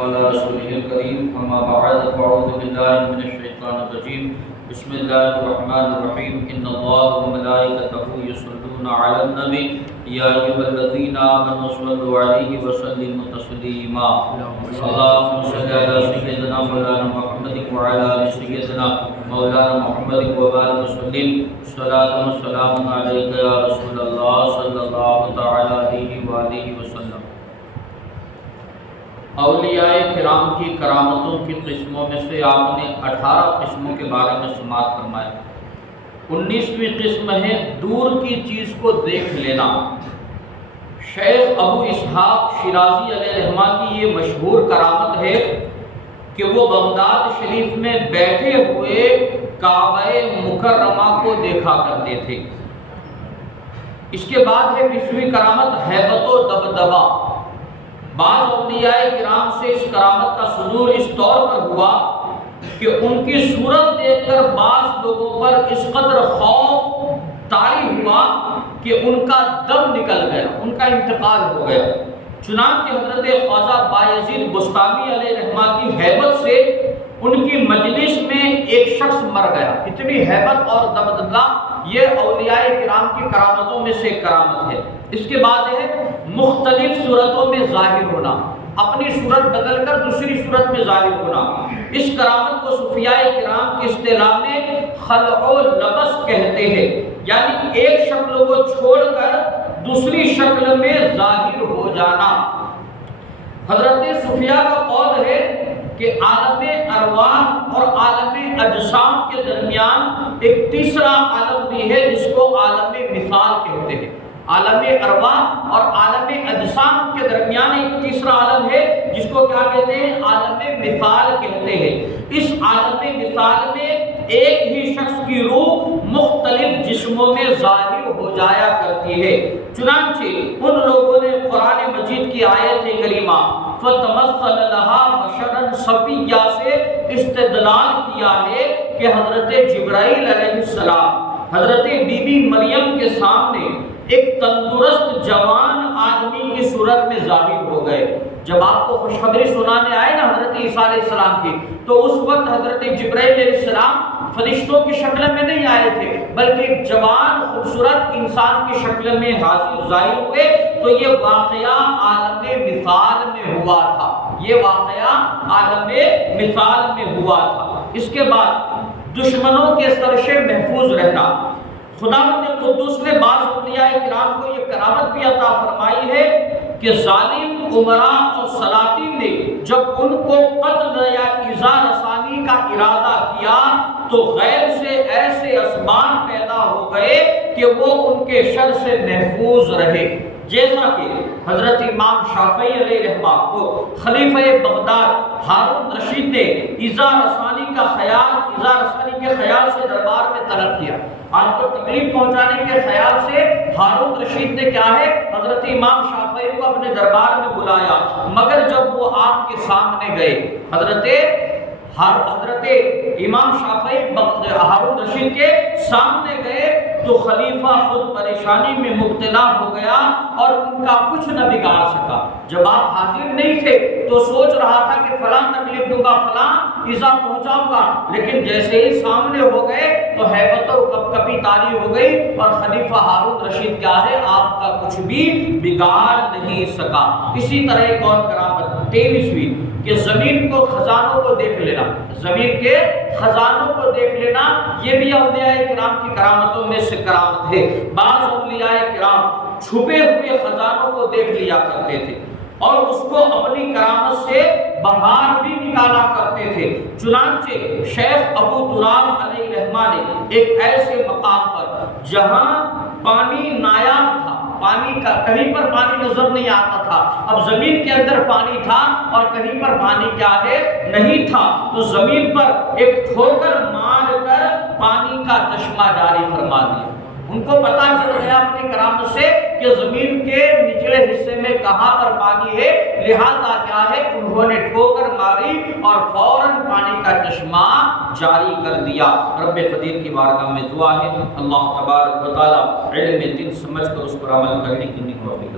على رسوله الكريم أما بعد فأعوذ بالله من الشيطان الرجيم بسم الله الرحمن الرحيم إن الله وملائكته يصلون على النبي يا أيها الذين آمنوا صلوا عليه وسلموا تسليما اللهم صل على سيدنا مولانا محمد وعلى آل سيدنا مولانا محمد وبارك وسلم صلاة وسلام عليك يا رسول الله صلى الله تعالى عليه وآله وسلم۔ اولیاء کرام کی کرامتوں کی قسموں میں سے آپ نے 18 قسموں کے بارے میں سماعت فرمایا۔ 19ویں قسم ہے دور کی چیز کو دیکھ لینا۔ شیخ ابو اسحاق شیرازی علیہ رحمہ کی یہ مشہور کرامت ہے کہ وہ بغداد شریف میں بیٹھے ہوئے کعبہ مکرمہ کو دیکھا کرتے تھے۔ اس کے بعد ہے 20ویں کرامت ہیبت و دبدبہ۔ بعض اولیاء کرام سے اس کرامت کا صدور اس طور پر ہوا کہ ان کی صورت دیکھ کر بعض لوگوں پر اس قدر خوف طاری ہوا کہ ان کا دم نکل گیا، ان کا انتقال ہو گیا۔ چنانچہ حضرت خواجہ بایزید بسطامی علیہ رحمہ کی ہیبت سے ان کی مجلس میں ایک شخص مر گیا۔ اتنی ہیبت اور دبدبہ یہ اولیاء کرام کی کرامتوں میں سے کرامت ہے۔ اس کے بعد ہے مختلف صورتوں میں ظاہر ہونا، اپنی صورت بدل کر دوسری صورت میں ظاہر ہونا۔ اس کرامت کو صوفیاء کرام کی اصطلاح میں خلع و لبس کہتے ہیں، یعنی ایک شکل کو چھوڑ کر دوسری شکل میں ظاہر ہو جانا۔ حضرت صوفیاء کا قول ہے کہ عالم ارواح اور عالم اجسام کے درمیان ایک تیسرا عالم بھی ہے جس کو عالم مثال کہتے ہیں۔ عالم ارواح اور عالم اجسام کے درمیان ایک تیسرا عالم ہے جس کو کیا کہتے ہیں؟ عالم مثال کہتے ہیں۔ اس عالم مثال میں ایک ہی شخص کی روح مختلف جسموں میں ظاہر ہو جایا کرتی ہے۔ چنانچہ ان لوگوں نے قرآن مجید کی آیت کریمہ فَتَمَثَّلَ لَهَا بَشَرًا صَفِيًّا سے استدلال کیا ہے کہ حضرت جبرائیل علیہ السلام حضرت بی بی مریم کے سامنے ایک تندرست جوان آدمی کی صورت میں ظاہر ہو گئے۔ جب آپ کو خوشخبری سنانے آئے نا حضرت عیسیٰ علیہ السلام کی، تو اس وقت حضرت جبرائیل علیہ السلام فرشتوں کی شکل میں نہیں آئے تھے بلکہ ایک جوان خوبصورت انسان کی شکل میں حاضر ظاہر ہوئے۔ تو یہ واقعہ عالم مثال میں ہوا تھا، یہ واقعہ عالم مثال میں ہوا تھا۔ اس کے بعد دشمنوں کے سر سے محفوظ رہنا۔ خداوند قدوس نے بعض اولیاء کرام کو یہ کرامت بھی عطا فرمائی ہے کہ ظالم عمراء اور سلاطین نے جب ان کو قتل یا ایذا رسانی کا ارادہ کیا تو غیب سے ایسے اسباب پیدا ہو گئے کہ وہ ان کے شر سے محفوظ رہے۔ جیسا کہ حضرت امام شافعی علیہ رحمہ کو خلیفہ بغداد ہارون رشید نے ایذا رسانی کے خیال سے دربار میں طلب کیا۔ آپ کو تکلیف پہنچانے کے خیال سے ہارون رشید نے کیا ہے حضرت امام شافعی کو اپنے دربار میں بلایا، مگر جب وہ آپ کے سامنے گئے، حضرت امام شافعی ہارون رشید کے سامنے گئے تو خلیفہ خود پریشانی میں مبتلا ہو گیا اور ان کا کچھ نہ بگاڑ سکا۔ جب آپ حاضر نہیں تھے تو سوچ رہا تھا کہ فلاں تکلیف دوں گا، فلاں ایذا پہنچاؤں گا، لیکن جیسے ہی سامنے ہو گئے تو ہیبت و کپکپی طاری ہو گئی اور خلیفہ ہارون رشید کیا ہے آپ کا کچھ بھی بگاڑ نہیں سکا۔ اسی طرح ایک اور کرامت 23ویں کہ زمین کو خزانوں کو دیکھ لینا، زمین کے خزانوں کو دیکھ لینا یہ بھی اولیاء کرام کی کرامتوں میں سے کرامت ہے۔ بعض اولیاء کرام چھپے ہوئے خزانوں کو دیکھ لیا کرتے تھے اور اس کو اپنی کرامت سے باہر بھی نکالا کرتے تھے۔ چنانچہ شیخ ابو تراب علیہ رحمہ نے ایک ایسے مقام پر جہاں پانی نایاب تھا، پانی کا کہیں پر پانی نظر نہیں آتا تھا، اب زمین کے اندر پانی تھا اور کہیں پر پانی کیا ہے نہیں تھا، تو زمین پر ایک ٹھوکر مار کر پانی کا چشمہ جاری فرما دیا۔ ان کو پتا چل گیا اپنی کرامت سے کہ زمین کے نچلے حصے میں کہاں پر پانی ہے، لہذا کیا ہے انہوں نے ٹھوکر ماری اور فوراً پانی کا چشمہ جاری کر دیا۔ رب قدیر کی بارگاہ میں دعا ہے اللہ تبارک و تعالی علم دین سمجھ کر اس پر عمل کرنے کی توفیق